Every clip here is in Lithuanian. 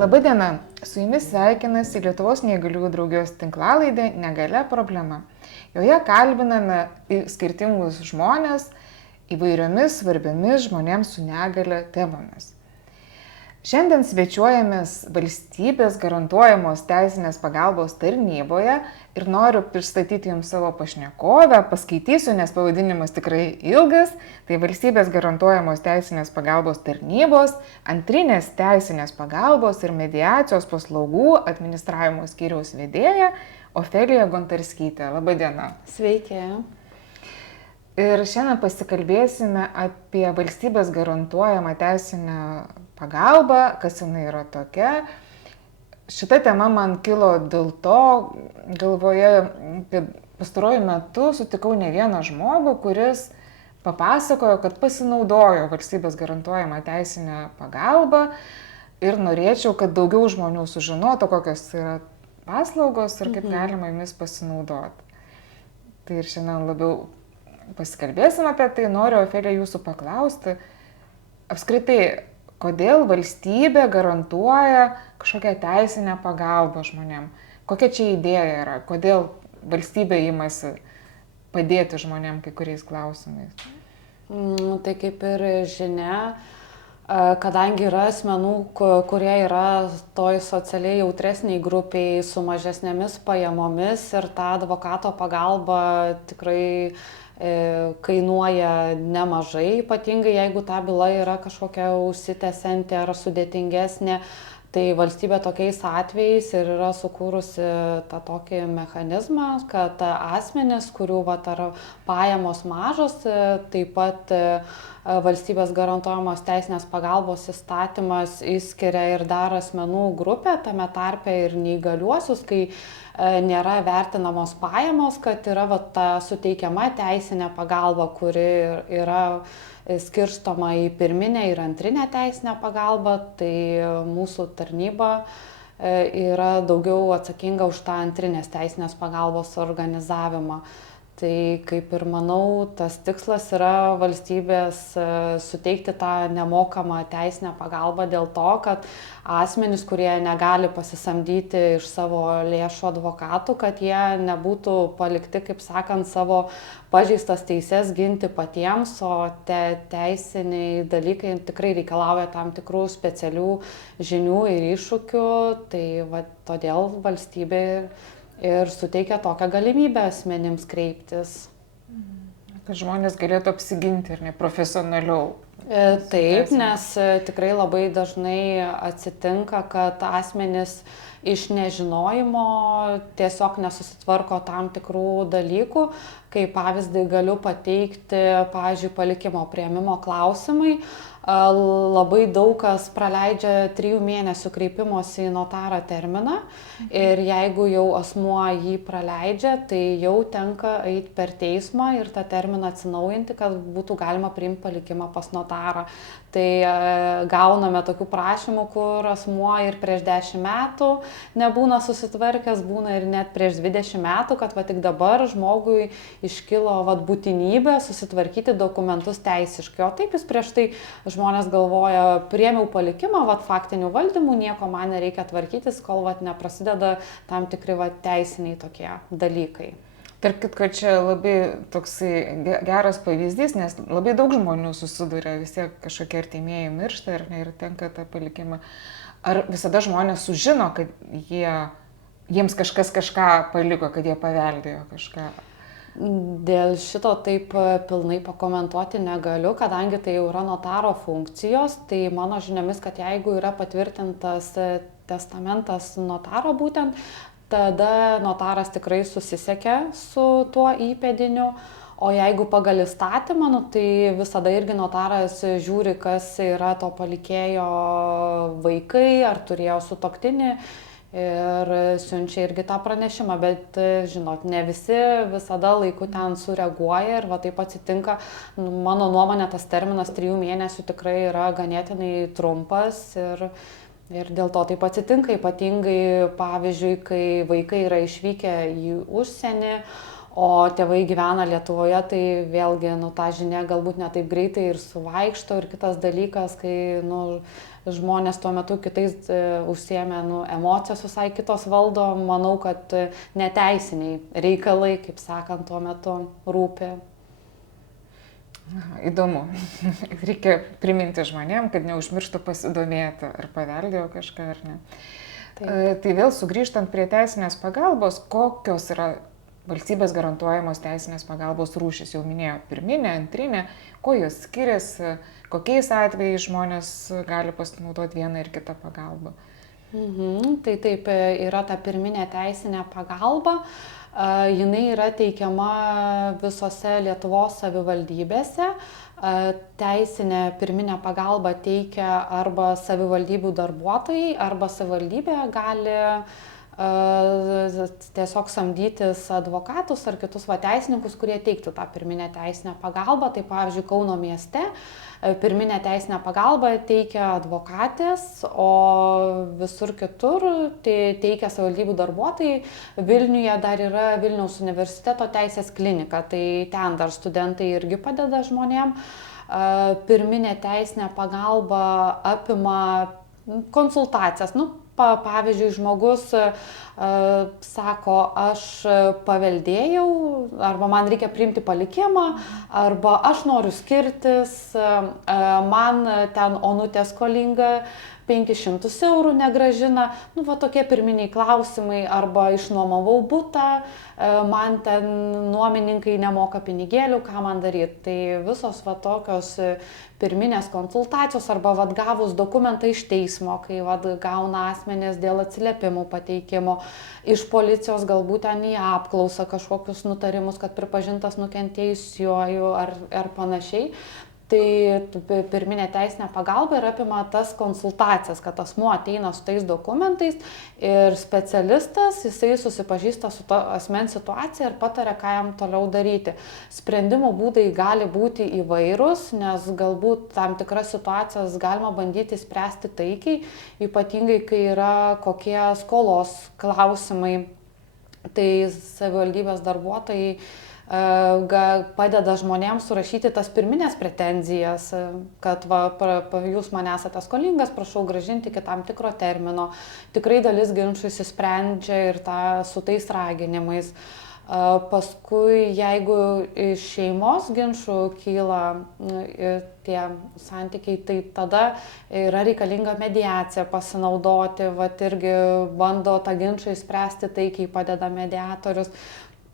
Labadiena, su jumis sveikinasi Lietuvos neįgaliųjų draugijos tinklalaidė Negalia problema. Joje kalbiname skirtingus žmonės įvairiomis svarbiomis žmonėms su negale temomis. Šiandien svečiuojamės valstybės garantuojamos teisinės pagalbos tarnyboje ir noriu pristatyti jums savo pašnekovę, paskaitysiu, nes pavadinimas tikrai ilgas. Tai valstybės garantuojamos teisinės pagalbos tarnybos, antrinės teisinės pagalbos ir mediacijos paslaugų administravimo skyriaus vedėja Ofelija Gontarskytė. Labadiena. Sveiki. Ir šiandien pasikalbėsime apie valstybės garantuojamą teisinę pagalbą, kas jinai yra tokia. Šita tema man kilo dėl to, galvoje, kad pastaruoju metu sutikau ne vieną žmogų, kuris papasakojo, kad pasinaudojo valstybės garantuojamą teisinę pagalbą ir norėčiau, kad daugiau žmonių sužinotų, kokios yra paslaugos ir kaip galima jomis pasinaudoti. Tai ir šiandien labiau pasikalbėsim apie tai. Noriu, Ofelija, jūsų paklausti, apskritai, kodėl valstybė garantuoja kažkokią teisinę pagalbą žmonėm? Kokia čia idėja yra? Kodėl valstybė imasi padėti žmonėm kai kuriais klausimais? Tai kaip ir žinia, kadangi yra asmenų, kurie yra toj socialiai jautresniai grupiai su mažesnėmis pajamomis ir ta advokato pagalba tikrai kainuoja nemažai, ypatingai jeigu ta byla yra kažkokia užsitęsianti ar sudėtingesnė, tai valstybė tokiais atvejais ir yra sukūrusi tą tokį mechanizmą, kad asmenys, kurių ar pajamos mažos, taip pat valstybės garantuojamos teisinės pagalbos įstatymas išskiria ir dar asmenų grupę, tame tarpe ir neįgaliuosius, kai nėra vertinamos pajamos, kad yra ta suteikiama teisinė pagalba, kuri yra skirstoma į pirminę ir antrinę teisinę pagalbą, tai mūsų tarnyba yra daugiau atsakinga už tą antrinės teisinės pagalbos organizavimą. Tai kaip ir manau, tas tikslas yra valstybės suteikti tą nemokamą teisinę pagalbą dėl to, kad asmenys, kurie negali pasisamdyti iš savo lėšų advokatų, kad jie nebūtų palikti, kaip sakant, savo pažeistas teises ginti patiems, o teisiniai dalykai tikrai reikalauja tam tikrų specialių žinių ir iššūkių, tai todėl valstybė ir suteikia tokią galimybę asmenims kreiptis. Kad žmonės galėtų apsiginti ir neprofesionaliau. Taip, nes tikrai labai dažnai atsitinka, kad asmenys iš nežinojimo tiesiog nesusitvarko tam tikrų dalykų. Kaip pavyzdį galiu pateikti, pavyzdžiui, palikimo priėmimo klausimai. Labai daug kas praleidžia 3 mėnesių kreipimosi į notarą terminą ir jeigu jau asmuo jį praleidžia, tai jau tenka eiti per teismą ir tą terminą atsinaujinti, kad būtų galima priimti palikimą pas notarą. Tai gauname tokių prašymų, kur asmuo ir prieš 10 metų nebūna susitvarkęs, būna ir net prieš 20 metų, kad tik dabar žmogui iškilo būtinybė susitvarkyti dokumentus teisiškai. O taip jis prieš tai žmonės galvoja, priėmiau palikimą, faktinių valdymų, nieko man nereikia tvarkytis, kol neprasideda tam tikri teisiniai tokie dalykai. Tarp kitko, čia labai toksai geras pavyzdys, nes labai daug žmonių susiduria, vis tiek kažkokie artimieji miršta ir tenka tą palikimą. Ar visada žmonės sužino, kad jiems kažkas kažką paliko, kad jie paveldėjo kažką? Dėl šito taip pilnai pakomentuoti negaliu, kadangi tai jau yra notaro funkcijos, tai mano žiniomis, kad jeigu yra patvirtintas testamentas notaro būtent, tada notaras tikrai susisiekia su tuo įpėdiniu, o jeigu pagal įstatymą, tai visada irgi notaras žiūri, kas yra to palikėjo vaikai, ar turėjo sutuoktinį ir siunčia irgi tą pranešimą, bet žinot, ne visi visada laiku ten sureaguoja ir taip atsitinka, mano nuomonė, tas terminas 3 mėnesių tikrai yra ganėtinai trumpas ir dėl to taip atsitinka, ypatingai, pavyzdžiui, kai vaikai yra išvykę į užsienį, o tėvai gyvena Lietuvoje, tai vėlgi, ta žinia galbūt ne taip greitai ir suvaikšto. Ir kitas dalykas, kai, žmonės tuo metu kitais užsiėmė, emocijos visai kitos valdo, manau, kad neteisiniai reikalai, kaip sakant, tuo metu rūpi. Įdomu. Reikia priminti žmonėm, kad neužmirštų pasidomėti, ar paveldėjo kažką, ar ne. Tai vėl sugrįžtant prie teisinės pagalbos, kokios yra valstybės garantuojamos teisinės pagalbos rūšys? Jau minėjo pirminė, antrinė, ko jos skiriasi, kokiais atvejais žmonės gali pasinaudoti vieną ir kitą pagalbą? Tai taip, yra ta pirminė teisinė pagalba. Jinai yra teikiama visose Lietuvos savivaldybėse. Teisinę pirminę pagalbą teikia arba savivaldybių darbuotojai, arba savivaldybė gali tiesiog samdytis advokatus ar kitus teisininkus, kurie teiktų tą pirminę teisinę pagalbą. Tai pavyzdžiui, Kauno mieste pirminę teisinę pagalbą teikia advokatės, o visur kitur tai teikia savivaldybių darbuotojai. Vilniuje dar yra Vilniaus universiteto teisės klinika, tai ten dar studentai irgi padeda žmonėm. Pirminė teisinė pagalba apima konsultacijas. Pavyzdžiui, žmogus sako, aš paveldėjau, arba man reikia priimti palikimą, arba aš noriu skirtis, man ten onutė skolinga 500 eurų negrąžina. Tokie pirminiai klausimai, arba išnuomavau butą, man ten nuomininkai nemoka pinigėlių, ką man daryti. Tai visos tokios pirminės konsultacijos, arba gavus dokumentą iš teismo, kai gauna asmenės dėl atsiliepimų pateikimo, iš policijos galbūt ten į apklausą kažkokius nutarimus, kad pripažintas nukentėjusiuoju ar panašiai. Tai pirminė teisinė pagalba ir apima tas konsultacijas, kad asmuo ateina su tais dokumentais ir specialistas, jisai susipažįsta su to asmens situacija ir pataria, ką jam toliau daryti. Sprendimo būdai gali būti įvairūs, nes galbūt tam tikras situacijas galima bandyti spręsti taikiai, ypatingai kai yra kokie skolos klausimai. Tai savivaldybės darbuotojai padeda žmonėms surašyti tas pirminės pretenzijas, kad jūs man esate skolingas, prašau grąžinti iki tam tikro termino. Tikrai dalis ginčų išsisprendžia ir su tais raginimais. Paskui, jeigu iš šeimos ginčų kyla tie santykiai, tai tada yra reikalinga mediacija pasinaudoti, irgi bando tą ginčą išspręsti taikiai, padeda mediatorius.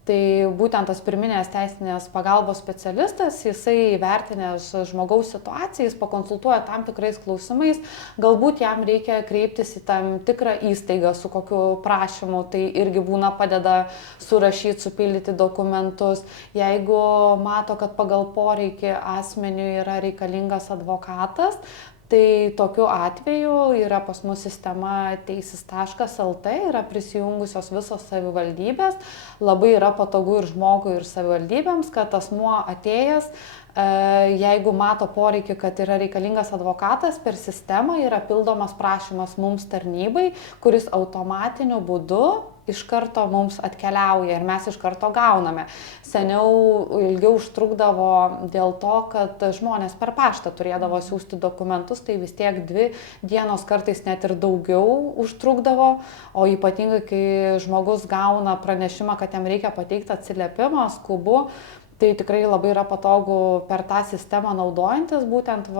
Tai būtent tas pirminės teisinės pagalbos specialistas, jisai įvertinęs žmogaus situaciją, jis pakonsultuoja tam tikrais klausimais, galbūt jam reikia kreiptis į tam tikrą įstaigą su kokiu prašymu, tai irgi būna padeda surašyti, supildyti dokumentus. Jeigu mato, kad pagal poreikį asmeniui yra reikalingas advokatas, tai tokiu atveju yra pas mus sistema teisis.lt, yra prisijungusios visos savivaldybės. Labai yra patogu ir žmogui, ir savivaldybėms, kad asmuo atėjęs, jeigu mato poreikį, kad yra reikalingas advokatas, per sistemą yra pildomas prašymas mums tarnybai, kuris automatiniu būdu iš karto mums atkeliauja ir mes iš karto gauname. Seniau ilgiau užtrukdavo dėl to, kad žmonės per paštą turėdavo siųsti dokumentus, tai vis tiek 2 dienos, kartais net ir daugiau užtrukdavo, o ypatingai, kai žmogus gauna pranešimą, kad jam reikia pateikti atsiliepimą skubu, tai tikrai labai yra patogu per tą sistemą naudojantis būtent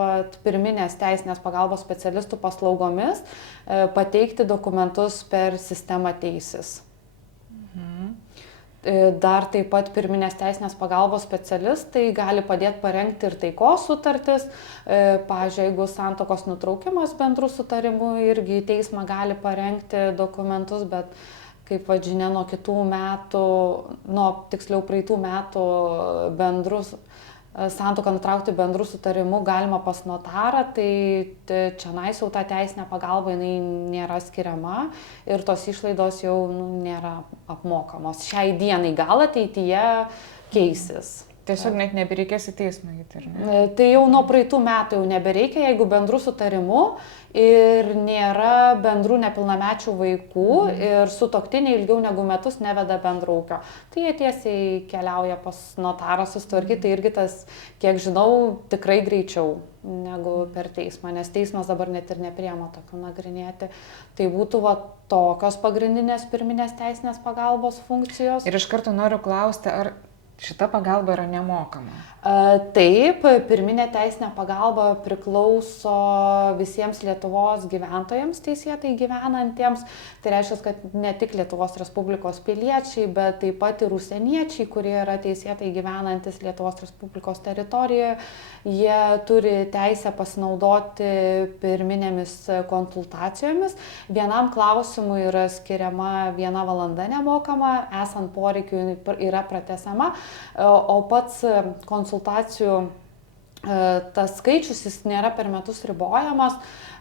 pirminės teisinės pagalbos specialistų paslaugomis pateikti dokumentus per sistemą Teisis. Dar taip pat pirminės teisinės pagalbos specialistai gali padėti parengti ir taikos sutartis. Pavyzdžiui, jeigu santuokos nutraukimas bendrų sutarimų, irgi į teismą gali parengti dokumentus, bet kaip žinia, nuo kitų metų, tiksliau praeitų metų santuoką nutraukti bendrų sutarimų galima pas notarą, tai čionais jau ta teisinė pagalba jinai nėra skiriama ir tos išlaidos jau nėra apmokamos. Šiai dienai gal ateityje keisis. Tiesiog net nebereikės į teismą eiti, ar ne? Tai jau nuo praeitų metų jau nebereikia, jeigu bendrų sutarimų ir nėra bendrų nepilnamečių vaikų ir sutuoktiniai ilgiau negu metus neveda bendro ūkio. Tai jie tiesiai keliauja pas notarą susitvarkyti, tai irgi tas, kiek žinau, tikrai greičiau negu per teismą, nes teismas dabar net ir nepriema tokių nagrinėti. Tai būtų tokios pagrindinės pirminės teisinės pagalbos funkcijos. Ir iš karto noriu klausti, ar šita pagalba yra nemokama? Taip, pirminė teisinė pagalba priklauso visiems Lietuvos gyventojams teisėtai gyvenantiems. Tai reiškia, kad ne tik Lietuvos Respublikos piliečiai, bet taip pat ir užsieniečiai, kurie yra teisėtai gyvenantis Lietuvos Respublikos teritorijoje, jie turi teisę pasinaudoti pirminėmis konsultacijomis. Vienam klausimui yra skiriama 1 valanda nemokama, esant poreikiui yra pratęsiama, o pats konsultacijų tas skaičius jis nėra per metus ribojamas.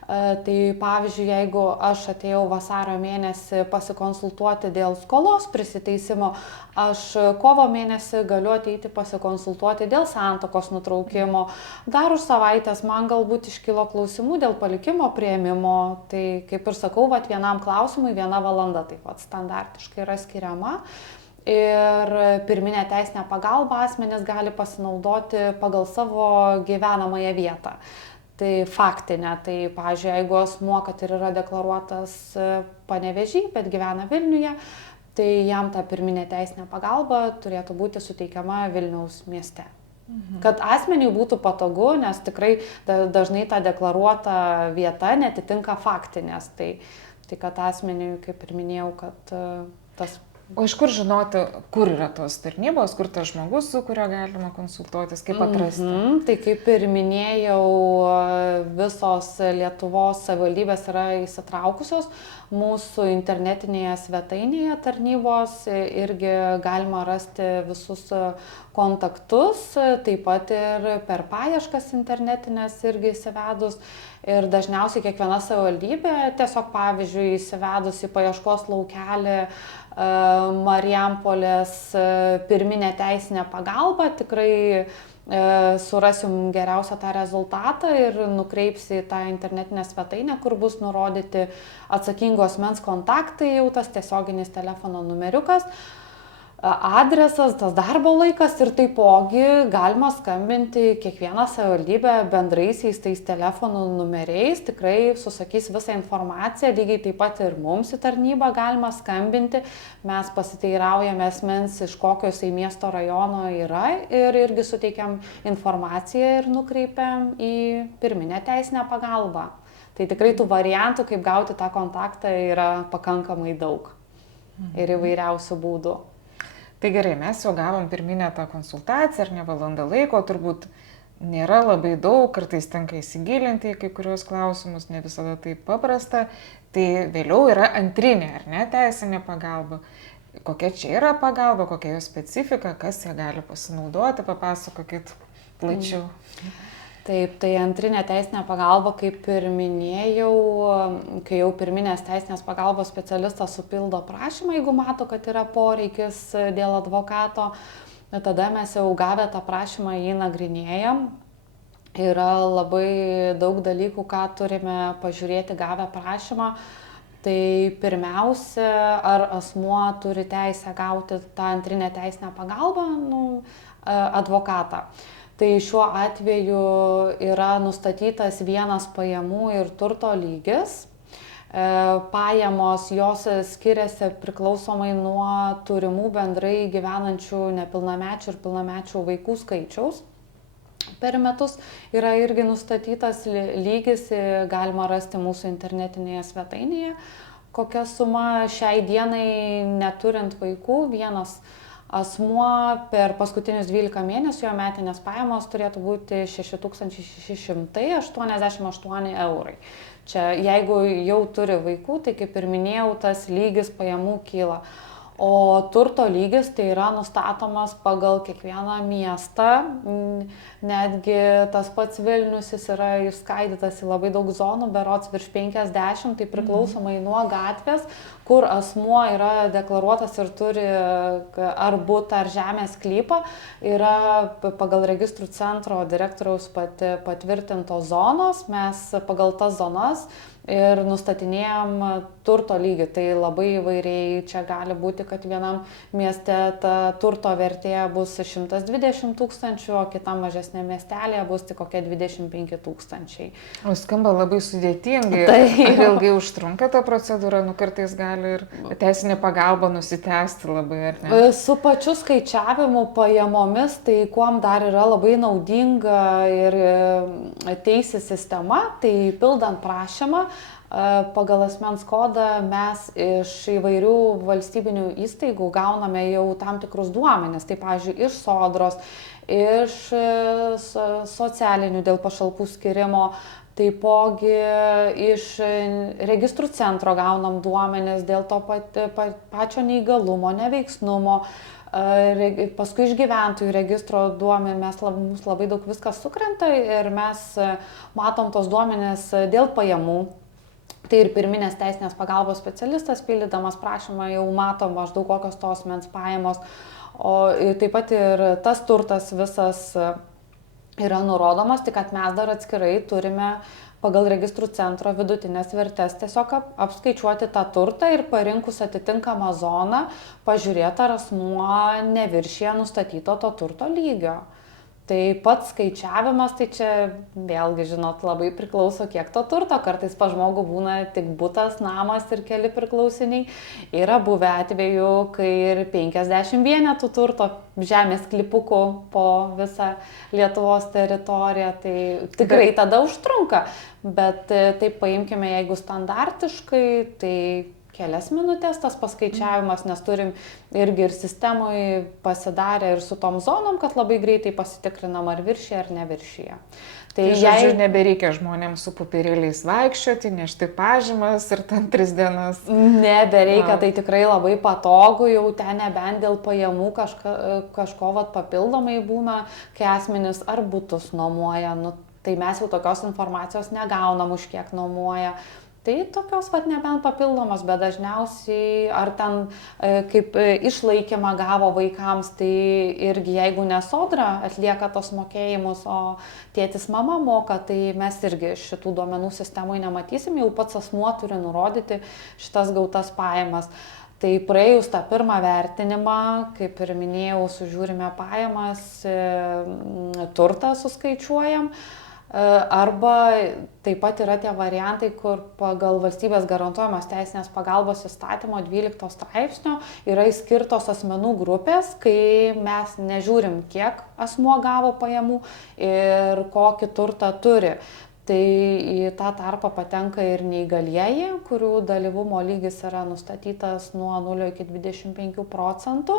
Tai pavyzdžiui, jeigu aš atėjau vasario mėnesį pasikonsultuoti dėl skolos prisiteisimo, aš kovo mėnesį galiu ateiti pasikonsultuoti dėl santuokos nutraukimo. Dar už savaitės man galbūt iškilo klausimų dėl palikimo priėmimo. Tai kaip ir sakau, vienam klausimui 1 valanda taip pat standartiškai yra skiriama. Ir pirminę teisinę pagalbą asmenys gali pasinaudoti pagal savo gyvenamąją vietą. Tai faktinė, tai pavyzdžiui, jeigu asmuo, kad ir yra deklaruotas Panevėžy, bet gyvena Vilniuje, tai jam ta pirminė teisinė pagalba turėtų būti suteikiama Vilniaus mieste. Kad asmeniui būtų patogu, nes tikrai dažnai ta deklaruota vieta netitinka faktinės. Tai kad asmeniui, kaip ir minėjau, kad tas... O iš kur žinoti, kur yra tos tarnybos, kur tas žmogus, su kuriuo galima konsultuotis, kaip atrasti? Tai kaip ir minėjau, visos Lietuvos savivaldybės yra įsitraukusios. Mūsų internetinėje svetainėje tarnybos irgi galima rasti visus kontaktus, taip pat ir per paieškas internetinės irgi įsivedus. Ir dažniausiai kiekviena savivaldybė tiesiog, pavyzdžiui, įsivedus į paieškos laukelį Marijampolės pirminę teisinę pagalbą, tikrai surasim geriausią tą rezultatą ir nukreips į tą internetinę svetainę, kur bus nurodyti atsakingos asmens kontaktai, jau tas tiesioginis telefono numeriukas, adresas, tas darbo laikas ir taipogi galima skambinti kiekvieną savivaldybę bendraisiais tais telefonų numeriais, tikrai susakys visą informaciją, lygiai taip pat ir mums į tarnybą galima skambinti, mes pasiteiraujame asmens, iš kokio jisai miesto rajono yra ir irgi suteikiam informaciją ir nukreipiam į pirminę teisinę pagalbą. Tai tikrai tų variantų, kaip gauti tą kontaktą, yra pakankamai daug ir įvairiausių būdų. Tai gerai, mes jau gavom pirminę tą konsultaciją, ar ne valandą laiko, turbūt nėra labai daug, kartais tenka įsigilinti į kai kurios klausimus, ne visada taip paprasta. Tai vėliau yra antrinė, ar ne, teisinė pagalba. Kokia čia yra pagalba, kokia jos specifika, kas ją gali pasinaudoti, papasakokit plačiau. Taip, tai antrinė teisinė pagalba, kaip ir minėjau, kai jau pirminės teisinės pagalbos specialistas supildo prašymą, jeigu mato, kad yra poreikis dėl advokato, tada mes jau gavę tą prašymą jį nagrinėjam. Yra labai daug dalykų, ką turime pažiūrėti gavę prašymą. Tai pirmiausia, ar asmuo turi teisę gauti tą antrinę teisinę pagalbą, advokatą. Tai šiuo atveju yra nustatytas vienas pajamų ir turto lygis. Pajamos jos skiriasi priklausomai nuo turimų bendrai gyvenančių nepilnamečių ir pilnamečių vaikų skaičiaus. Per metus yra irgi nustatytas lygis, galima rasti mūsų internetinėje svetainėje, kokia suma šiai dienai neturint vaikų vienas asmuo per paskutinius 12 mėnesių jo metinės pajamos turėtų būti 6688 eurai. Čia jeigu jau turi vaikų, tai kaip ir minėjau, tas lygis pajamų kyla. O turto lygis tai yra nustatomas pagal kiekvieną miestą, netgi tas pats Vilnius jis yra išskaidytas į labai daug zonų, berods virš 50, tai priklausomai nuo gatvės, kur asmuo yra deklaruotas ir turi ar butą, ar žemės sklypą, yra pagal registrų centro direktoriaus patvirtintos zonos, mes pagal tas zonas ir nustatinėjom turto lygį. Tai labai įvairiai čia gali būti, kad vienam mieste ta turto vertė bus 120 000, o kitam mažesnė miestelėje bus tik kokie 25 000. O skamba labai sudėtingai. Ar ilgai užtrunka ta procedūra, kartais gali ir teisinė pagalba nusitęsti labai, ar ne? Su pačiu skaičiavimu pajamomis, tai kuom dar yra labai naudinga ir teisės sistema, tai pildant prašymą, pagal asmens kodą mes iš įvairių valstybinių įstaigų gauname jau tam tikrus duomenis. Tai, pavyzdžiui, iš Sodros, iš socialinių dėl pašalpų skirimo, taipogi iš registrų centro gaunam duomenis dėl to pačio neįgalumo, neveiksnumo. Paskui iš gyventojų registro duomenys, mums labai daug viskas sukrenta ir mes matom tos duomenys dėl pajamų. Tai ir pirminės teisinės pagalbos specialistas, pildydamas prašymą, jau mato maždaug kokios tos asmens pajamos. O taip pat ir tas turtas visas yra nurodomas, tik kad mes dar atskirai turime pagal registrų centro vidutinės vertės tiesiog apskaičiuoti tą turtą ir parinkus atitinkamą zoną, pažiūrėti, ar asmuo neviršija nustatyto to turto lygio. Tai pats skaičiavimas, tai čia vėlgi, žinot, labai priklauso kiek to turto, kartais pa žmogų būna tik butas, namas ir keli priklausiniai. Yra buvę atveju, kai ir 50 vienetų turto žemės sklypukų po visą Lietuvos teritoriją, tai tikrai tada užtrunka. Bet taip paimkime, jeigu standartiškai, tai kelias minutės tas paskaičiavimas, nes turim irgi ir sistemoje pasidarę ir su tom zonom, kad labai greitai pasitikrinam, ar viršyje ar neviršyje. Tai žodžiu, nebereikia žmonėms su popierėliais vaikščioti, nešti pažymas ir ten 3 dienas. Nebereikia, tai tikrai labai patogu, jau ten nebent dėl pajamų kažko papildomai būna, kai asmenys ar butus nuomoja, tai mes jau tokios informacijos negaunam, už kiek nuomoja. Tai tokios nebent papildomos, bet dažniausiai ar ten kaip išlaikymą gavo vaikams, tai irgi jeigu ne Sodra atlieka tos mokėjimus, o tėtis mama moka, tai mes irgi šitų duomenų sistemoje nematysim, jau pats asmuo turi nurodyti šitas gautas pajamas. Tai praėjus tą pirmą vertinimą, kaip ir minėjau, sužiūrime pajamas, turtą suskaičiuojam. Arba taip pat yra tie variantai, kur pagal valstybės garantuojamos teisinės pagalbos įstatymo 12 straipsnio yra įskirtos asmenų grupės, kai mes nežiūrim, kiek asmuo gavo pajamų ir kokį turtą turi. Tai į tą tarpą patenka ir neįgalieji, kurių dalyvumo lygis yra nustatytas nuo 0 iki 25%.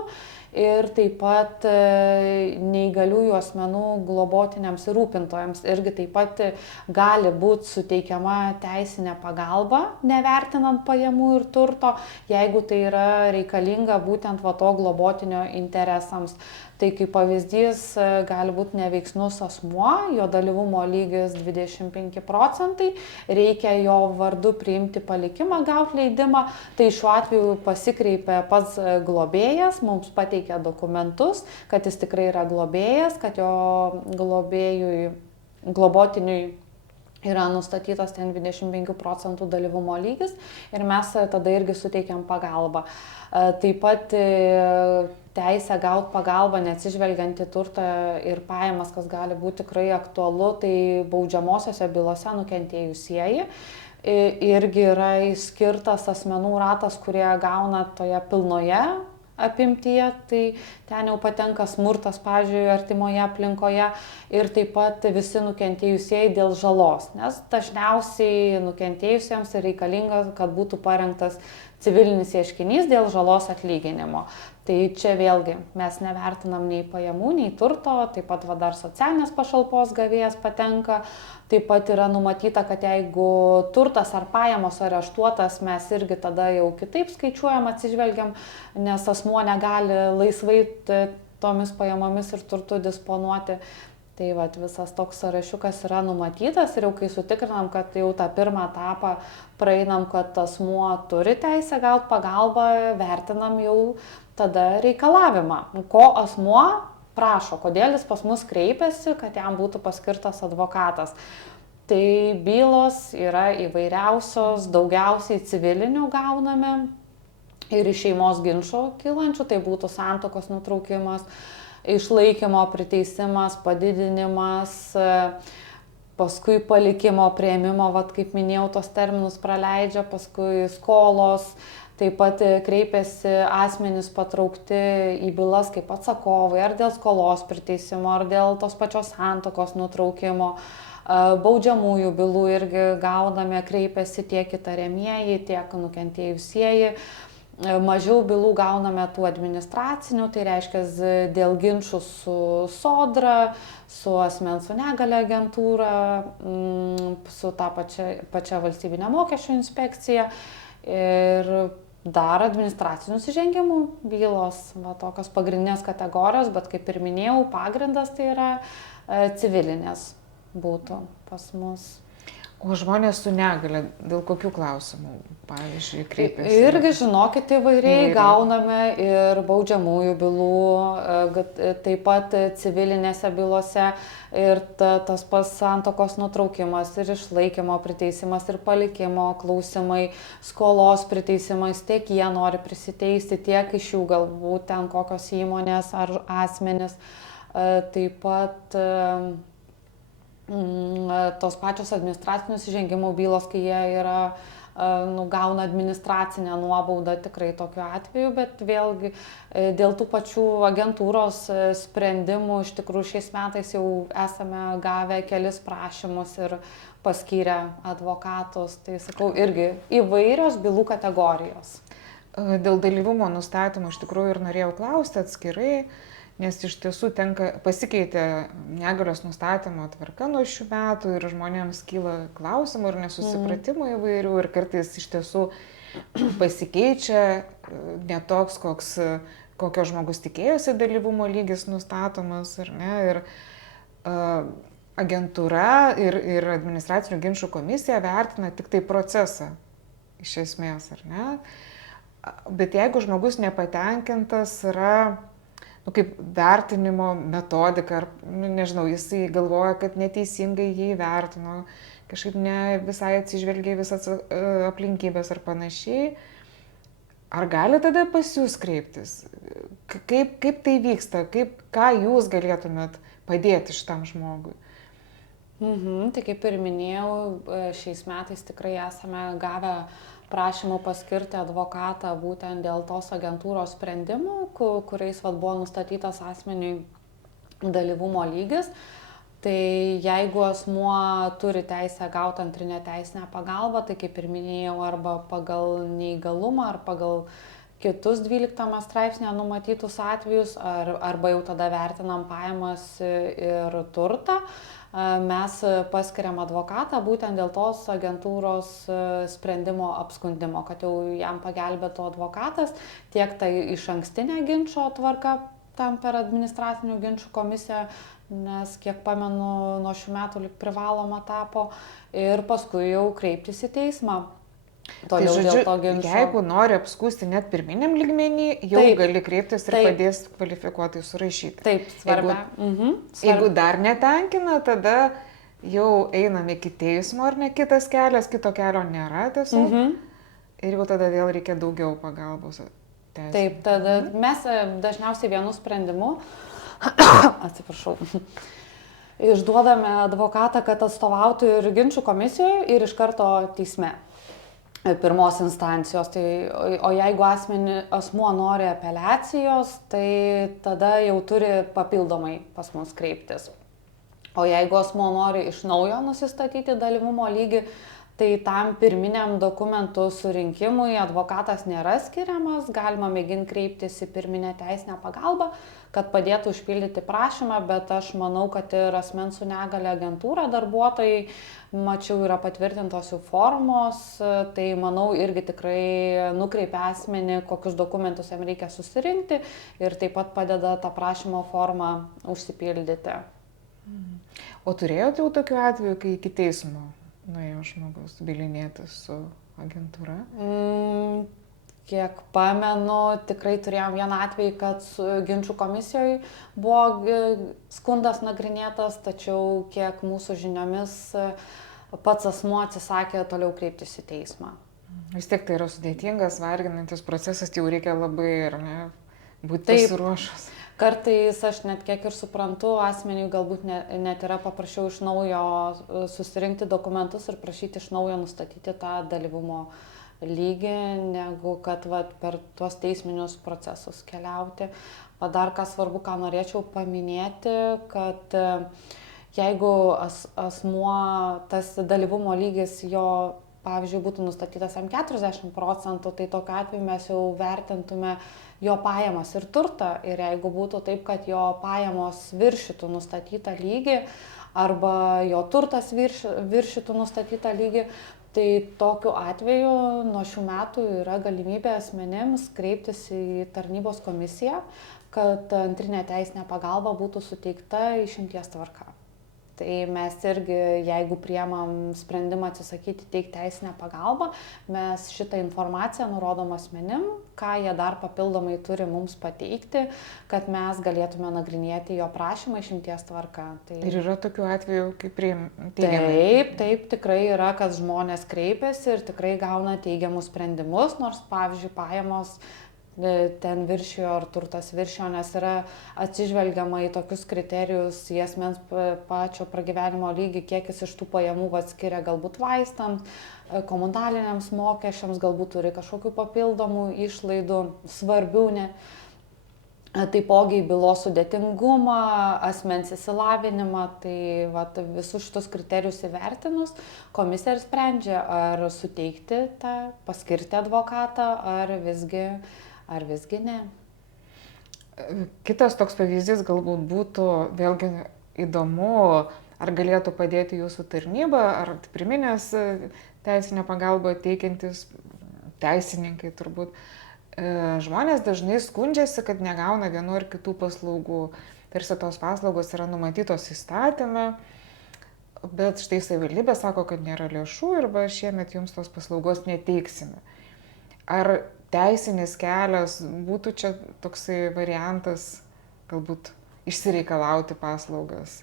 Ir taip pat neįgaliųjų asmenų globotiniams ir rūpintojams irgi taip pat gali būti suteikiama teisinė pagalba, nevertinant pajamų ir turto, jeigu tai yra reikalinga būtent to globotinio interesams. Tai kaip pavyzdys gali būti neveiksnus asmuo, jo dalyvumo lygis 25%, reikia jo vardu priimti palikimą, gauti leidimą, tai šiuo atveju pasikreipia pats globėjas, mums pateikia dokumentus, kad jis tikrai yra globėjas, kad jo globotiniui yra nustatytas ten 25% dalyvumo lygis ir mes tada irgi suteikiam pagalbą. Taip pat teisę gauti pagalbą, neatsižvelgiant į turtą ir pajamas, kas gali būti tikrai aktualu, tai baudžiamosiose bylose nukentėjusieji. Irgi yra skirtas asmenų ratas, kurie gauna toje pilnoje apimtyje, tai ten jau patenka smurtas, pavyzdžiui, artimoje aplinkoje ir taip pat visi nukentėjusieji dėl žalos, nes dažniausiai nukentėjusiems reikalinga, kad būtų parengtas civilinis ieškinys dėl žalos atlyginimo. Tai čia vėlgi mes nevertinam nei pajamų, nei turto, taip pat dar socialinės pašalpos gavėjas patenka. Taip pat yra numatyta, kad jeigu turtas ar pajamos areštuotas, mes irgi tada jau kitaip skaičiuojam, atsižvelgiam, nes asmuo negali laisvai tomis pajamomis ir turtu disponuoti. Tai vat, visas toks sąrašiukas yra numatytas ir jau kai sutikrinam, kad jau tą pirmą etapą praeinam, kad asmuo turi teisę gauti pagalbą, vertinam jau tada reikalavimą, ko asmuo prašo, kodėl jis pas mus kreipiasi, kad jam būtų paskirtas advokatas. Tai bylos yra įvairiausios, daugiausiai civilinių gauname ir iš šeimos ginčų kylančių, tai būtų santuokos nutraukimas, išlaikymo priteisimas, padidinimas, paskui palikimo prieimimo, vat, kaip minėjau, tos terminus praleidžia, paskui skolos, taip pat kreipiasi asmenys patraukti į bylas kaip atsakovai, ar dėl skolos priteisimo, ar dėl tos pačios santuokos nutraukimo. Baudžiamųjų bylų irgi gauname, kreipiasi tiek įtariamieji, tiek nukentėjusieji. Mažiau bylų gauname tų administracinių, tai reiškia dėl ginčių su sodra, su asmens su negalia agentūra, su ta pačia valstybinė mokesčių inspekcija ir dar administracinių nusižengimų bylos, va, tokios pagrindinės kategorijos, bet kaip ir minėjau, pagrindas tai yra civilinės būtų pas mus. O žmonės su negale dėl kokių klausimų, pavyzdžiui, kreipiasi? Irgi, žinokit, įvairiai gauname ir baudžiamųjų bylų, taip pat civilinėse bylose ir tas pats santuokos nutraukimas, ir išlaikymo priteisimas, ir palikimo klausimai, skolos priteisimas, tiek jie nori prisiteisti, tiek iš jų galbūt ten kokios įmonės ar asmenys. Taip pat tos pačios administracinių nusižengimų bylos, kai jie yra, gauna administracinę nuobaudą tikrai tokiu atveju, bet vėlgi dėl tų pačių agentūros sprendimų iš tikrųjų šiais metais jau esame gavę kelis prašymus ir paskyrę advokatus, tai sakau, irgi įvairios bylų kategorijos. Dėl dalyvumo nustatymo iš tikrųjų ir norėjau klausti atskirai, nes iš tiesų pasikeitė negalios nustatymo tvarka nuo šių metų ir žmonėms kyla klausimų ir nesusipratimų įvairių ir kartais iš tiesų pasikeičia ne toks, kokio žmogus tikėjosi dalyvumo lygis nustatomas, ar ne, ir agentūra ir administracinių ginčų komisija vertina tik tai procesą iš esmės, ar ne, bet jeigu žmogus nepatenkintas yra kaip vertinimo metodika, ar, nežinau, jisai galvoja, kad neteisingai jį vertino, kažkaip ne visai atsižvelgia visas aplinkybės ar panašiai. Ar gali tada pas jūs kreiptis? Kaip tai vyksta? Ką jūs galėtumėt padėti šitam žmogui? Tai kaip ir minėjau, šiais metais tikrai esame gavę prašymų paskirti advokatą būtent dėl tos agentūros sprendimų, kuriais buvo nustatytas asmeniui dalyvumo lygis. Tai jeigu asmuo turi teisę gauti antrinę teisinę pagalbą, tai kaip ir minėjau, arba pagal neįgalumą, ar pagal kitus 12 straipsnėje numatytus atvejus, arba jau tada vertinam pajamas ir turtą, mes paskiriam advokatą būtent dėl tos agentūros sprendimo apskundimo, kad jau jam pagelbėtų advokatas, tiek tai išankstinė ginčo tvarka tam per administracinių ginčų komisiją, nes kiek pamenu, nuo šių metų lyg privaloma tapo, ir paskui jau kreiptis į teismą. Toliau tai, žodžiu, jeigu nori apskūsti net pirminiam lygmenį, jau taip, gali kreiptis ir taip, padės kvalifikuotai surašyti. Taip, svarbia. Jeigu dar netenkina, tada jau einam iki teismo, ar ne, kitas kelias, kito kelio nėra tiesiog. Ir jau tada vėl reikia daugiau pagalbos. Taip, tada mes dažniausiai vienu sprendimu, atsiprašau, išduodame advokatą, kad atstovautų ir ginčų komisijoje, ir iš karto teisme. Pirmos instancijos, o jeigu asmuo nori apeliacijos, tai tada jau turi papildomai pas mus kreiptis. O jeigu asmuo nori iš naujo nusistatyti dalyvumo lygį, tai tam pirminiam dokumentų surinkimui advokatas nėra skiriamas, galima mėginti kreiptis į pirminę teisinę pagalbą, kad padėtų užpildyti prašymą, bet aš manau, kad ir asmens su negalia agentūra darbuotojai, mačiau, yra patvirtintos jų formos, tai manau irgi tikrai nukreipia asmenį, kokius dokumentus jam reikia susirinkti ir taip pat padeda tą prašymo formą užsipildyti. O turėjote jau tokių atvejų, kai iki teismo nuėjo žmogus bylinėtis su agentūra? Kiek pamenu, tikrai turėjom vieną atvejį, kad su ginčių komisijoje buvo skundas nagrinėtas, tačiau kiek mūsų žiniomis pats asmuo atsisakė toliau kreiptis į teismą. Vis tiek tai yra sudėtingas, varginantis procesas, jau reikia labai ir ne, būti pasiruošus. Kartais aš net kiek ir suprantu, asmeniui galbūt net yra paprašiau iš naujo susirinkti dokumentus ir prašyti iš naujo nustatyti tą dalyvumo lygį, negu kad per tuos teisminius procesus keliauti. O dar ką svarbu, ką norėčiau paminėti, kad jeigu asmuo, tas dalyvumo lygis jo, pavyzdžiui, būtų nustatytas 40%, tai tokiu atveju mes jau vertintume jo pajamas ir turtą. Ir jeigu būtų taip, kad jo pajamos viršytų nustatytą lygį arba jo turtas viršytų nustatytą lygį, tai tokiu atveju nuo šių metų yra galimybė asmenims kreiptis į tarnybos komisiją, kad antrinė teisinė pagalba būtų suteikta išimties tvarka. Tai mes irgi, jeigu priemam sprendimą atsisakyti teikti teisinę pagalbą, mes šitą informaciją nurodom asmenim, ką jie dar papildomai turi mums pateikti, kad mes galėtume nagrinėti jo prašymą išimties tvarka. Tai... Ir yra tokių atvejų, kaip teigiamai? Taip, tikrai yra, kad žmonės kreipiasi ir tikrai gauna teigiamus sprendimus, nors, pavyzdžiui, pajamos ten viršijo ar turtas viršijo, nes yra atsižvelgiama į tokius kriterijus, į asmens pačio pragyvenimo lygį, kiek jis iš tų pajamų skiria galbūt vaistams, komunaliniams mokesčiams, galbūt turi kažkokių papildomų išlaidų, svarbių, ne. Taipogi bylos sudėtingumą, asmens įsilavinimą, tai visus šitus kriterijus įvertinus, komisija ir sprendžia, ar suteikti tą, paskirti advokatą, ar visgi ne. Kitas toks pavyzdys galbūt būtų vėlgi įdomu, ar galėtų padėti jūsų tarnyba, ar pirminės teisinę pagalbą teikiantis teisininkai turbūt. Žmonės dažnai skundžiasi, kad negauna vienų ar kitų paslaugų. Tarsi tos paslaugos yra numatytos įstatyme, bet štai savivaldybė sako, kad nėra lėšų ir šiemet jums tos paslaugos neteiksime. Ar teisinis kelias būtų čia toksai variantas, galbūt išsireikalauti paslaugas?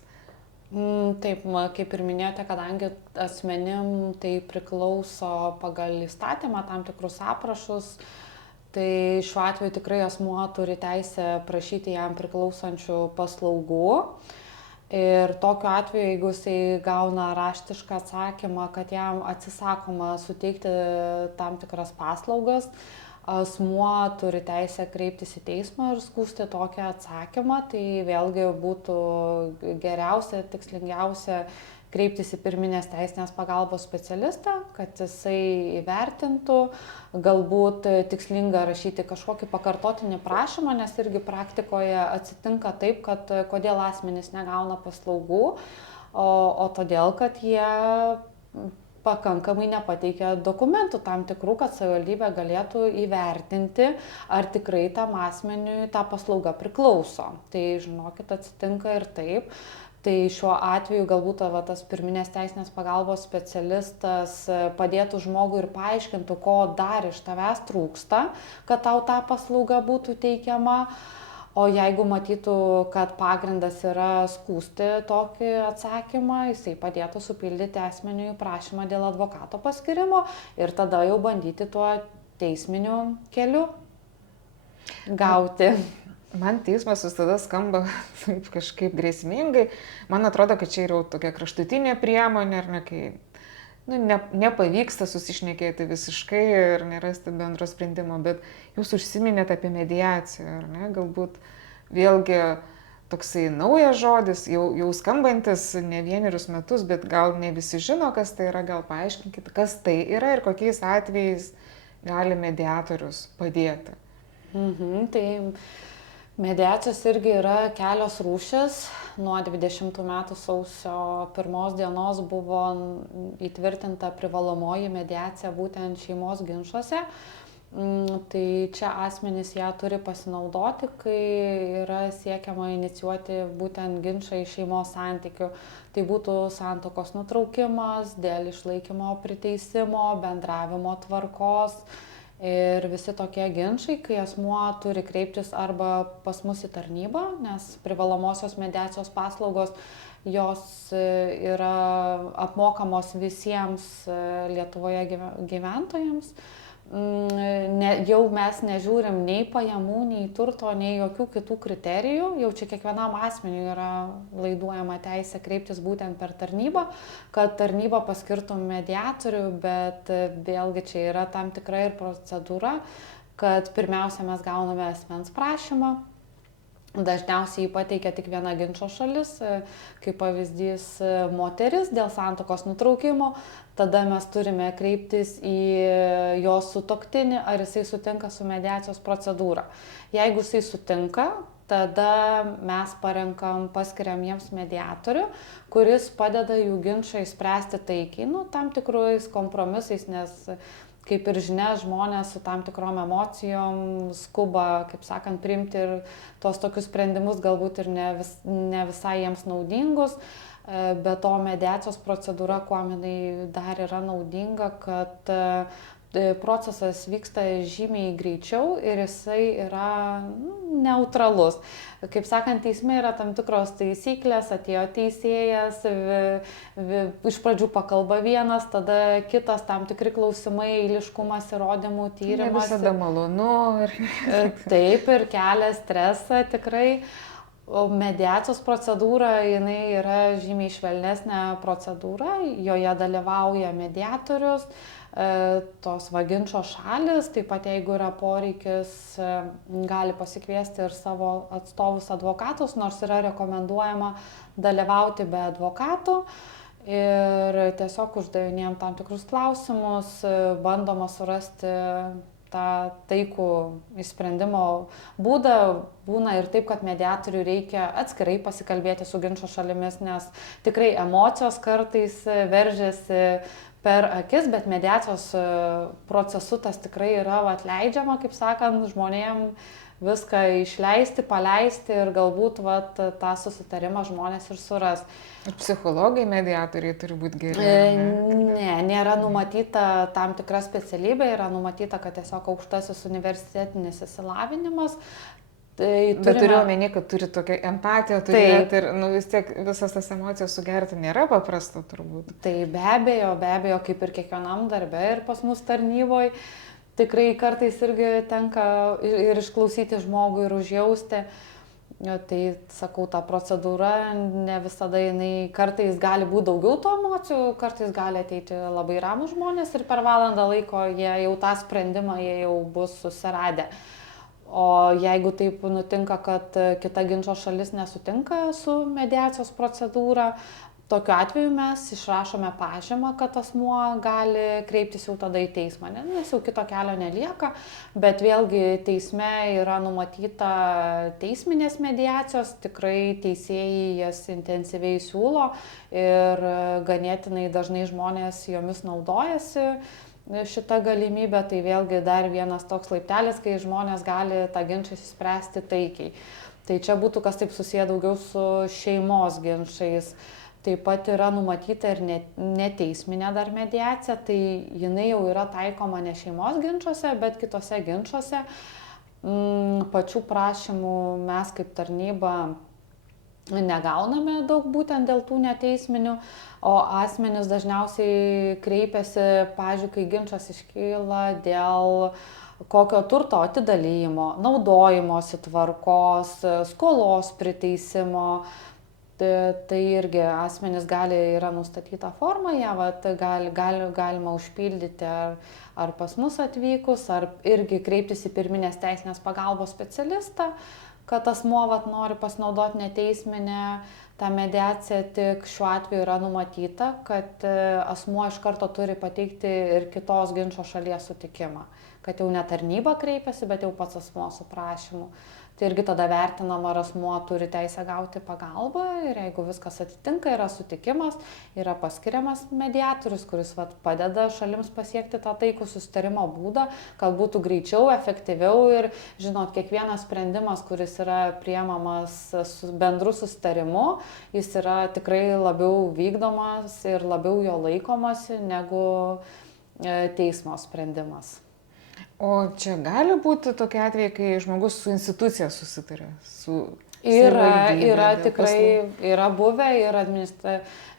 Taip, kaip ir minėjote, kadangi asmenim tai priklauso pagal įstatymą tam tikrus aprašus, tai šiuo atveju tikrai asmuo turi teisę prašyti jam priklausančių paslaugų. Ir tokiu atveju, jeigu jisai gauna raštišką atsakymą, kad jam atsisakoma suteikti tam tikras paslaugas, asmuo turi teisę kreiptis į teismą ir skųsti tokį atsakymą, tai vėlgi būtų geriausia, tikslingiausia kreiptis į pirminės teisinės pagalbos specialistą, kad jisai įvertintų, galbūt tikslinga rašyti kažkokį pakartotinį prašymą, nes irgi praktikoje atsitinka taip, kad kodėl asmenys negauna paslaugų, o todėl, kad jie pakankamai nepateikia dokumentų tam tikrų, kad savivaldybė galėtų įvertinti, ar tikrai tam asmeniui ta paslauga priklauso. Tai žinokit, atsitinka ir taip. Tai šiuo atveju galbūt tas pirminės teisinės pagalbos specialistas padėtų žmogui ir paaiškintų, ko dar iš tavęs trūksta, kad tau ta paslauga būtų teikiama. O jeigu matytų, kad pagrindas yra skųsti tokį atsakymą, jisai padėtų supildyti asmeniui prašymą dėl advokato paskirimo ir tada jau bandyti tuo teisminiu keliu gauti. Man teismas visada skamba kažkaip grėsmingai. Man atrodo, kad čia yra tokia kraštutinė priemonė, ar ne, kai nepavyksta susišnekėti visiškai ir nerasti bendro sprendimo, bet jūs užsiminėte apie mediaciją, ar ne? Galbūt vėlgi toksai naujas žodis, jau skambantis ne vienerius metus, bet gal ne visi žino, kas tai yra, gal paaiškinkit, kas tai yra ir kokiais atvejais gali mediatorius padėti. Tai mediacijos irgi yra kelios rūšis. Nuo 20 metų sausio 1 dienos buvo įtvirtinta privalomoji mediacija būtent šeimos ginčuose. Tai čia asmenys ją turi pasinaudoti, kai yra siekiama inicijuoti būtent ginčą iš šeimos santykių. Tai būtų santuokos nutraukimas, dėl išlaikymo priteisimo, bendravimo tvarkos ir visi tokie ginčai, kai asmuo turi kreiptis arba pas mus į tarnybą, nes privalomosios mediacijos paslaugos jos yra apmokamos visiems Lietuvoje gyventojams. Jau mes nežiūrim nei pajamų, nei turto, nei jokių kitų kriterijų. Jau čia kiekvienam asmeniui yra laiduojama teisė kreiptis būtent per tarnybą, kad tarnyba paskirtų mediatorių, bet vėlgi čia yra tam tikra ir procedūra, kad pirmiausia mes gauname asmens prašymą. Dažniausiai jį pateikia tik viena ginčo šalis, kaip pavyzdys moteris dėl santuokos nutraukimo, tada mes turime kreiptis į jos sutuoktinį, ar jisai sutinka su mediacijos procedūra. Jeigu jisai sutinka, tada mes paskiriam jiems mediatorių, kuris padeda jų ginčą išspręsti taikiai, tam tikrais kompromisais, nes kaip ir žinia, žmonės su tam tikrom emocijom skuba, kaip sakant, priimti ir tos tokius sprendimus galbūt ir ne visai jiems naudingus. Be to mediacijos procedūra, kuo jinai dar yra naudinga, kad procesas vyksta žymiai greičiau ir jisai yra neutralus. Kaip sakant, teisme yra tam tikros taisyklės, atėjo teisėjas, iš pradžių pakalba vienas, tada kitas, tam tikri klausimai, eiliškumas, įrodymų tyrimas. Ne visada malonu. Taip, ir kelia stresą tikrai. O mediacijos procedūra, jinai yra žymiai švelnesnė procedūra, joje dalyvauja mediatorius, tos ginčo šalis, taip pat jeigu yra poreikis, gali pasikviesti ir savo atstovus advokatus, nors yra rekomenduojama dalyvauti be advokatų ir tiesiog uždavinėjom tam tikrus klausimus, bandoma surasti tą taikų išsprendimo būdą. Būna ir taip, kad mediatoriui reikia atskirai pasikalbėti su ginčo šalimis, nes tikrai emocijos kartais veržiasi per akis, bet mediacijos procesu tas tikrai yra atleidžiama, kaip sakant, žmonėm viską išleisti, paleisti ir galbūt tą susitarimą žmonės ir suras. Ir psichologai, mediatoriai turi būti geri? Ne, nėra numatyta tam tikra specialybė, yra numatyta, kad tiesiog aukštasis universitetinis išsilavinimas. Bet turiu omeny, kad turi tokią empatiją turėti ir vis tiek visas tas emocijas sugerti nėra paprasta turbūt. Tai be abejo, kaip ir kiekvienam darbe ir pas mus tarnyboje, tikrai kartais irgi tenka ir išklausyti žmogų ir užjausti. Tai sakau, ta procedūra ne visada jinai kartais gali būti daugiau tų emocijų, kartais gali ateiti labai ramūs žmonės ir per valandą laiko jie jau tą sprendimą jie jau bus susiradę. O jeigu taip nutinka, kad kita ginčo šalis nesutinka su mediacijos procedūra, tokiu atveju mes išrašome pažymą, kad asmuo gali kreiptis jau tada į teismą, nes jau kito kelio nelieka, bet vėlgi teisme yra numatyta teisminės mediacijos, tikrai teisėjai jas intensyviai siūlo ir ganėtinai dažnai žmonės jomis naudojasi. Šita galimybė, tai vėlgi dar vienas toks laiptelis, kai žmonės gali tą ginčą išspręsti taikiai. Tai čia būtų kas taip susiję daugiau su šeimos ginčais. Taip pat yra numatyta ir neteisminė dar mediacija, tai jinai jau yra taikoma ne šeimos ginčuose, bet kitose ginčuose. Pačių prašymų mes kaip tarnyba negauname daug būtent dėl tų neteisminių, o asmenys dažniausiai kreipiasi, pavyzdžiui, kai ginčas iškyla dėl kokio turto atidalijimo, naudojimosi tvarkos, skolos priteisimo. Tai irgi asmenys yra nustatyta forma, ją galima užpildyti ar pas mus atvykus, ar irgi kreiptis į pirminės teisinės pagalbos specialistą, kad asmuo nori pasinaudoti neteisminę tą mediaciją, tik šiuo atveju yra numatyta, kad asmuo iš karto turi pateikti ir kitos ginčo šalies sutikimą, kad jau ne tarnyba kreipiasi, bet jau pats asmuo su prašymu. Tai irgi tada vertinama, ar asmuo turi teisę gauti pagalbą ir jeigu viskas atitinka, yra sutikimas, yra paskiriamas mediatorius, kuris padeda šalims pasiekti tą taikų susitarimo būdą, kad būtų greičiau, efektyviau ir, žinot, kiekvienas sprendimas, kuris yra priemamas su bendru susitarimu, jis yra tikrai labiau vykdomas ir labiau jo laikomasi negu teismo sprendimas. O čia gali būti tokie atvejai, kai žmogus su institucija susitarė, su Yra tikrai, yra buvę ir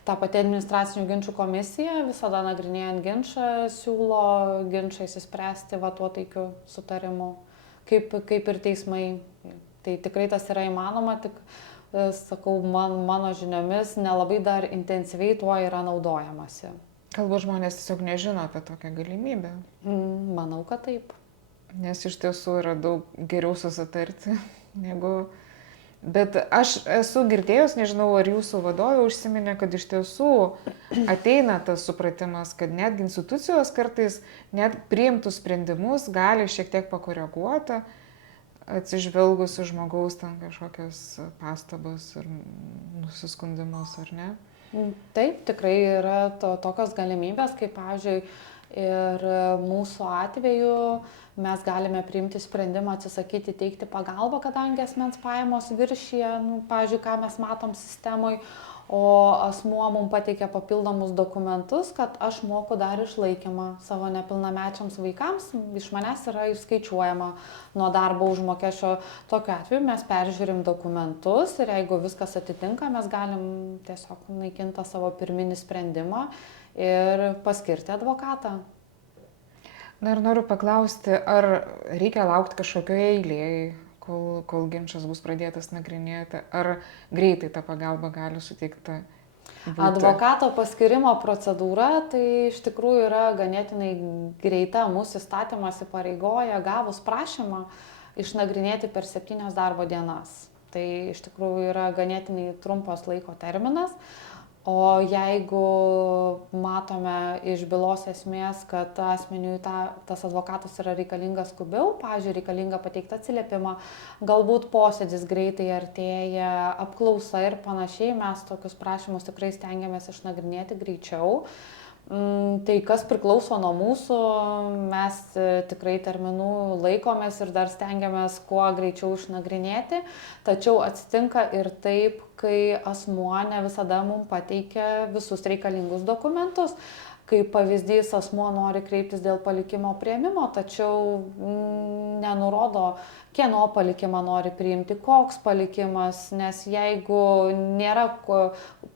ta pati administracinių ginčų komisija visada nagrinėjant ginčą siūlo ginčą įsispręsti tuo taikiu sutarimu, kaip ir teismai. Tai tikrai tas yra įmanoma, tik, sakau, mano žiniomis nelabai dar intensyviai tuo yra naudojamasi. Galbūt žmonės tiesiog nežino apie tokią galimybę. Manau, kad taip. Nes iš tiesų yra daug geriau susitarti negu... Bet aš esu girdėjus, nežinau, ar jūsų vadovė užsiminė, kad iš tiesų ateina tas supratimas, kad netgi institucijos kartais net priimtus sprendimus gali šiek tiek pakoreguoti, atsižvelgus į žmogaus ten kažkokias pastabas ir nusiskundimus, ar ne? Taip, tikrai yra tokios galimybės, kaip, pavyzdžiui, ir mūsų atveju mes galime priimti sprendimą atsisakyti teikti pagalbą, kadangi asmens pajamos viršyje, pavyzdžiui, ką mes matom sistemoj, o asmuo mums pateikia papildomus dokumentus, kad aš moku dar išlaikymą savo nepilnamečiams vaikams, iš manęs yra išskaičiuojama nuo darbo užmokesčio. Tokiu atveju mes peržiūrim dokumentus ir jeigu viskas atitinka, mes galim tiesiog naikinti savo pirminį sprendimą ir paskirti advokatą. Na ir noriu paklausti, ar reikia laukti kažkokioje eilėje, kol ginčas bus pradėtas nagrinėti, ar greitai ta pagalba gali suteikta būti? Advokato paskirimo procedūra tai iš tikrųjų yra ganėtinai greita. Mūsų įstatymas įpareigoja gavus prašymą išnagrinėti per 7 darbo dienas. Tai iš tikrųjų yra ganėtinai trumpas laiko terminas. O jeigu matome iš bylos esmės, kad asmeniui tas advokatas yra reikalingas skubiau, pavyzdžiui, reikalinga pateikti atsiliepimą, galbūt posėdis greitai artėja, apklausa ir panašiai, mes tokius prašymus tikrai stengiamės išnagrinėti greičiau. Tai kas priklauso nuo mūsų, mes tikrai terminų laikomės ir dar stengiamės kuo greičiau išnagrinėti, tačiau atsitinka ir taip, kai asmuo ne visada mums pateikia visus reikalingus dokumentus. Kaip pavyzdys, asmuo nori kreiptis dėl palikimo priėmimo, tačiau nenurodo, kieno palikimą nori priimti, koks palikimas, nes jeigu nėra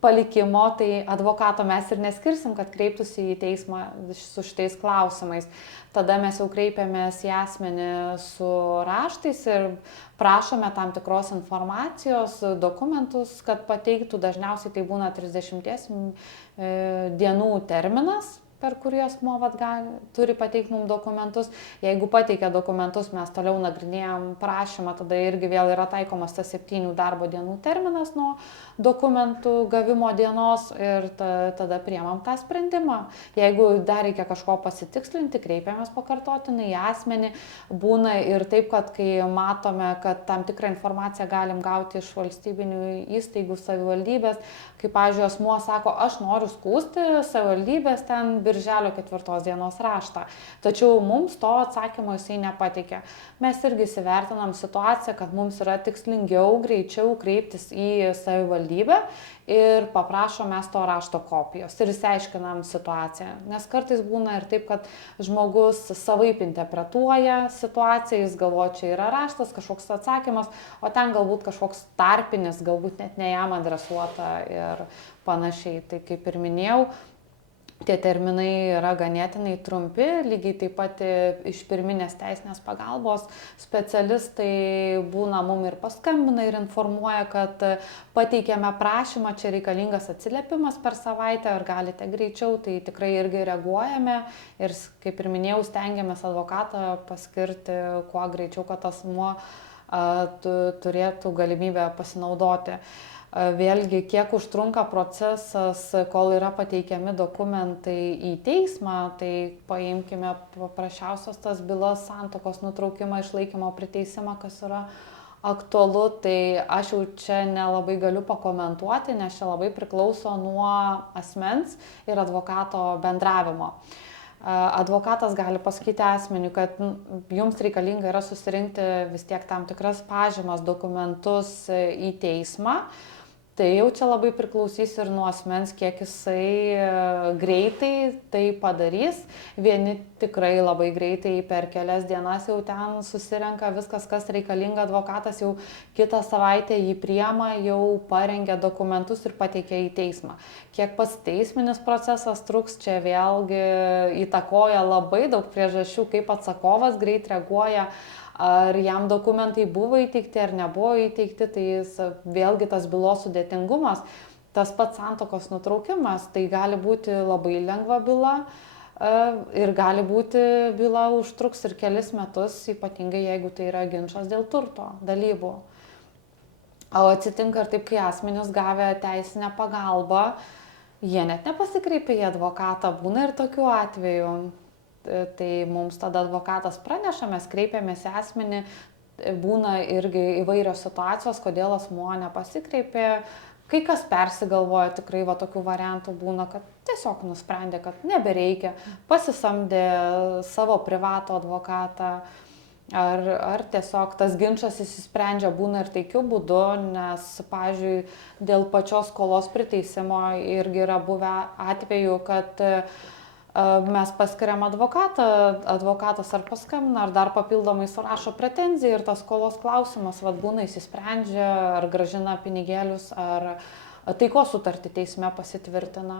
palikimo, tai advokato mes ir neskirsim, kad kreiptųsi į teismą su šitais klausimais. Tada mes jau kreipiamės į asmenį su raštais ir prašome tam tikros informacijos, dokumentus, kad pateiktų. Dažniausiai tai būna 30 dienų terminas, per kurį asmuo turi pateikti mums dokumentus. Jeigu pateikia dokumentus, mes toliau nagrinėjam prašymą, tada irgi vėl yra taikomas tas 7 darbo dienų terminas nuo dokumentų gavimo dienos ir tada priemam tą sprendimą. Jeigu dar reikia kažko pasitikslinti, kreipiamės pakartotinai į asmenį. Būna ir taip, kad kai matome, kad tam tikrą informaciją galim gauti iš valstybinių įstaigų, savivaldybės, kaip, pavyzdžiui, asmuo sako, aš noriu skųsti savivaldybės ten birželio 4 dienos raštą, tačiau mums to atsakymo jisai nepateikė. Mes irgi įsivertinam situaciją, kad mums yra tikslingiau, greičiau kreiptis į savivaldybę ir paprašom mes to rašto kopijos ir išsiaiškinam situaciją. Nes kartais būna ir taip, kad žmogus savaip interpretuoja situaciją, jis galvoja, čia yra raštas, kažkoks atsakymas, o ten galbūt kažkoks tarpinis, galbūt net ne jam adresuota ir panašiai. Tai kaip ir minėjau, tie terminai yra ganėtinai trumpi, lygiai taip pat iš pirminės teisinės pagalbos specialistai būna mum ir paskambina ir informuoja, kad pateikėme prašymą, čia reikalingas atsiliepimas per savaitę, ar galite greičiau, tai tikrai irgi reaguojame ir, kaip ir minėjau, stengiamės advokatą paskirti kuo greičiau, kad asmuo turėtų galimybę pasinaudoti. Vėlgi, kiek užtrunka procesas, kol yra pateikiami dokumentai į teismą, tai paimkime paprasčiausios tas bylas, santuokos nutraukimą, išlaikymo priteisimą, kas yra aktualu, tai aš jau čia nelabai galiu pakomentuoti, nes čia labai priklauso nuo asmens ir advokato bendravimo. Advokatas gali pasakyti asmeniui, kad jums reikalinga yra susirinkti vis tiek tam tikras pažymas, dokumentus į teismą. Tai jau čia labai priklausys ir nuo asmens, kiek jisai greitai tai padarys. Vieni tikrai labai greitai per kelias dienas jau ten susirenka viskas, kas reikalinga, advokatas jau kitą savaitę jį priema, jau parengia dokumentus ir pateikia į teismą. Kiek pats teisminis procesas truks, čia vėlgi įtakoja labai daug priežasčių, kaip atsakovas greit reaguoja, ar jam dokumentai buvo įteikti ar nebuvo įteikti, tai vėlgi tas bylos sudėtingumas, tas pats santuokos nutraukimas, tai gali būti labai lengva byla ir gali būti byla užtruks ir kelis metus, ypatingai jeigu tai yra ginčas dėl turto dalybų. O atsitinka ir taip, kai asmenys gavę teisinę pagalbą, jie net nepasikreipia į advokatą, būna ir tokių atvejų. Tai mums tada advokatas praneša, mes kreipiamės į asmenį, būna irgi įvairios situacijos, kodėl asmuo nepasikreipė, kai kas persigalvoja, tikrai va tokių variantų būna, kad tiesiog nusprendė, kad nebereikia, pasisamdė savo privatų advokatą, ar tiesiog tas ginčas įsisprendžia būna ir taikiu būdu, nes, pavyzdžiui, dėl pačios skolos priteisimo irgi yra buvę atveju, kad mes paskiriam advokatą, advokatas ar paskambina, ar dar papildomai surašo pretenziją ir tas skolos klausimas būna įsisprendžia, ar grąžina pinigėlius, ar taikos sutartį teisme pasitvirtina.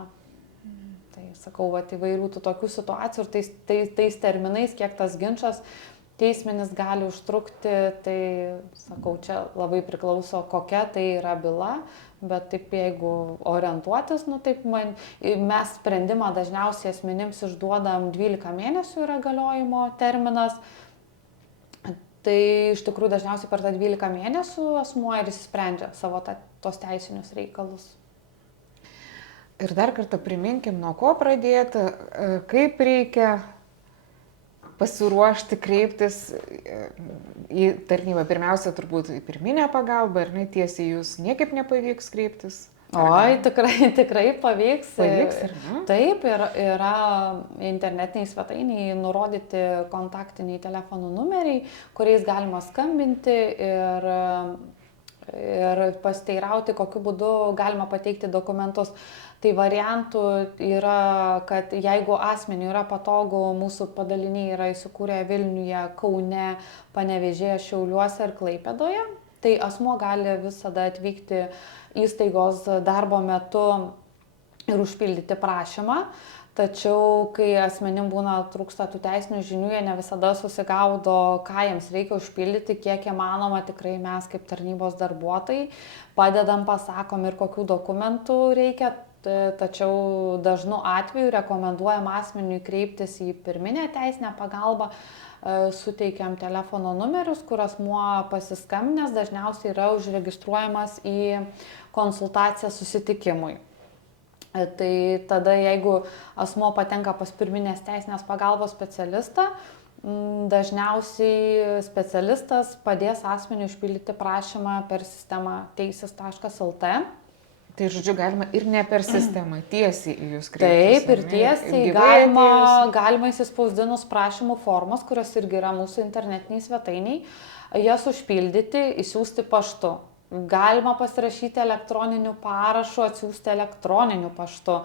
Tai sakau, įvairių tų tokių situacijų ir tais terminais, kiek tas ginčas teisminis gali užtrukti, tai sakau, čia labai priklauso, kokia tai yra byla. Bet taip, jeigu orientuotis, taip mes sprendimą dažniausiai asmenims išduodam 12 mėnesių yra galiojimo terminas. Tai iš tikrųjų dažniausiai per tą 12 mėnesių asmuo ir įsisprendžia savo tos teisinius reikalus. Ir dar kartą priminkim, nuo ko pradėti, kaip reikia pasiruošti, kreiptis į tarnybą. Pirmiausia, turbūt į pirminę pagalbą, ar ne, tiesiai jūs niekaip nepavyks kreiptis? Oi, tikrai pavyks. Pavyks, ar ne? Taip, yra internetiniai svetainiai nurodyti kontaktiniai telefonų numeriai, kuriais galima skambinti ir pasiteirauti, kokiu būdu galima pateikti dokumentus. Tai variantų yra, kad jeigu asmeniui yra patogu, mūsų padaliniai yra įsikūrę Vilniuje, Kaune, Panevėžyje, Šiauliuose ir Klaipėdoje, tai asmuo gali visada atvykti įstaigos darbo metu ir užpildyti prašymą. Tačiau, kai asmenim trūksta tų teisinių žinių, jie ne visada susigaudo, ką jiems reikia užpildyti, kiek įmanoma, tikrai mes kaip tarnybos darbuotojai padedam, pasakom ir kokių dokumentų reikia. Tačiau dažnu atveju rekomenduojam asmeniui kreiptis į pirminę teisinę pagalbą, suteikiam telefono numerius, kur asmuo pasiskambinęs dažniausiai yra užregistruojamas į konsultaciją susitikimui. Tai tada, jeigu asmuo patenka pas pirminės teisinės pagalbos specialistą, dažniausiai specialistas padės asmeniui užpildyti prašymą per sistemą teisis.lt. Tai, žodžiu, galima ir ne per sistemą, tiesiai į jūs kreiptis. Taip, ir tiesiai galima įsispausdinus prašymų formas, kurios irgi yra mūsų internetiniai svetainiai, jas užpildyti, įsiųsti paštu. Galima pasirašyti elektroniniu parašu, atsiųsti elektroniniu paštu.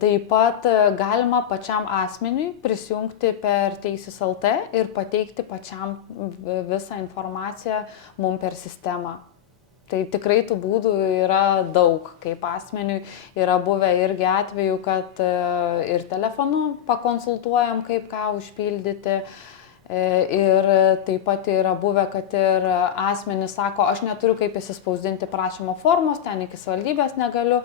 Taip pat galima pačiam asmeniui prisijungti per teisis.lt ir pateikti pačiam visą informaciją mum per sistemą. Tai tikrai tų būdų yra daug, kaip asmeniui yra buvę irgi atveju, kad ir telefonu pakonsultuojam, kaip ką užpildyti. Ir taip pat yra buvę, kad ir asmenys sako, aš neturiu kaip įsispausdinti prašymo formos, ten iki savivaldybės negaliu.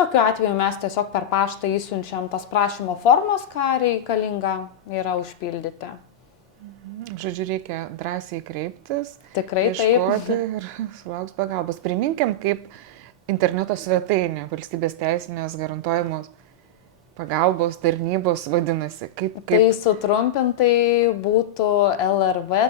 Tokiu atveju mes tiesiog per paštą įsiunčiam tas prašymo formos, ką reikalinga yra užpildyti. Žodžiu, reikia drąsiai kreiptis, tikrai ieškoti ir sulauks pagalbos. Priminkim, kaip interneto svetainė valstybės teisinės garantuojamos pagalbos tarnybos vadinasi? Tai sutrumpintai būtų lrv.vgtpt.lt.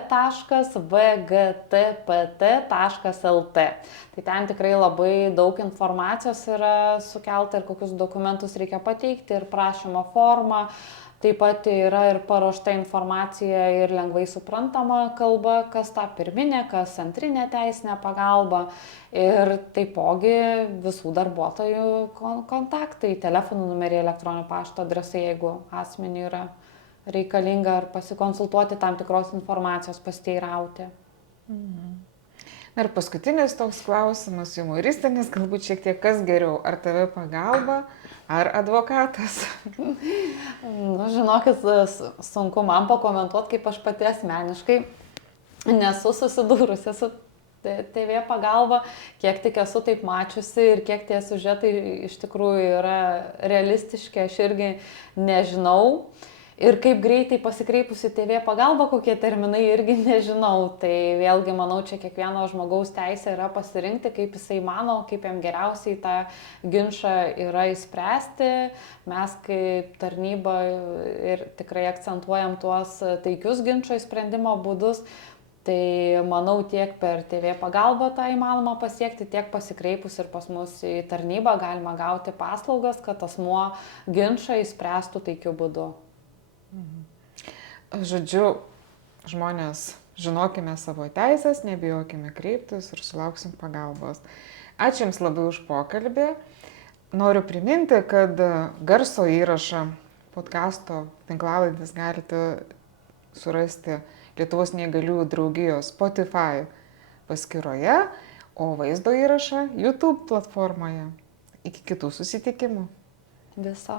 Tai ten tikrai labai daug informacijos yra sukelta ir kokius dokumentus reikia pateikti ir prašymo formą. Taip pat yra ir paruošta informacija ir lengvai suprantama kalba, kas ta pirminė, kas antrinė teisinė pagalba. Ir taipogi visų darbuotojų kontaktai, telefonų numeriai, elektroninio pašto adresai, jeigu asmeniui yra reikalinga ar pasikonsultuoti tam tikros informacijos, pasiteirauti. Ir paskutinis toks klausimas, humoristinis, galbūt šiek tiek kas geriau, ar tave pagalba, ar advokatas? Žinokit, sunku man pakomentuoti, kaip aš pati asmeniškai nesu susidūrusi su TV pagalba, kiek tik esu taip mačiusi ir kiek tie siužetai iš tikrųjų yra realistiški, aš irgi nežinau. Ir kaip greitai pasikreipusi TV pagalba, kokie terminai irgi nežinau. Tai vėlgi, manau, čia kiekvieno žmogaus teisė yra pasirinkti, kaip jisai mano, kaip jam geriausiai tą ginčą yra įspręsti. Mes kaip tarnyba ir tikrai akcentuojam tuos taikius ginčo įsprendimo būdus. Tai manau, tiek per TV pagalbą tą įmanoma pasiekti, tiek pasikreipus ir pas mus į tarnybą galima gauti paslaugas, kad asmuo ginčą įspręstų taikiu būdu. Žodžiu, žmonės, žinokime savo teisės, nebijokime kreiptis ir sulauksim pagalbos. Ačiū Jums labai už pokalbį. Noriu priminti, kad garso įrašą podcasto tinklalaidės galite surasti Lietuvos neįgaliųjų draugijos Spotify paskyroje, o vaizdo įrašą YouTube platformoje. Iki kitų susitikimų. Viso.